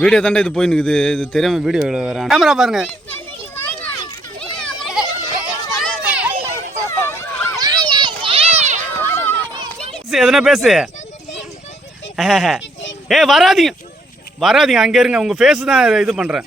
Video தாண்டா இது போயினுக்குது இது தெரியாம வீடியோ வரேன் கேமரா பாருங்க. பேசு, எதனா பேசு. ஏய் வராதீங்க. வராதீங்க அங்க இருங்க. உங்க ஃபேஸ் தான் இது பண்றேன்.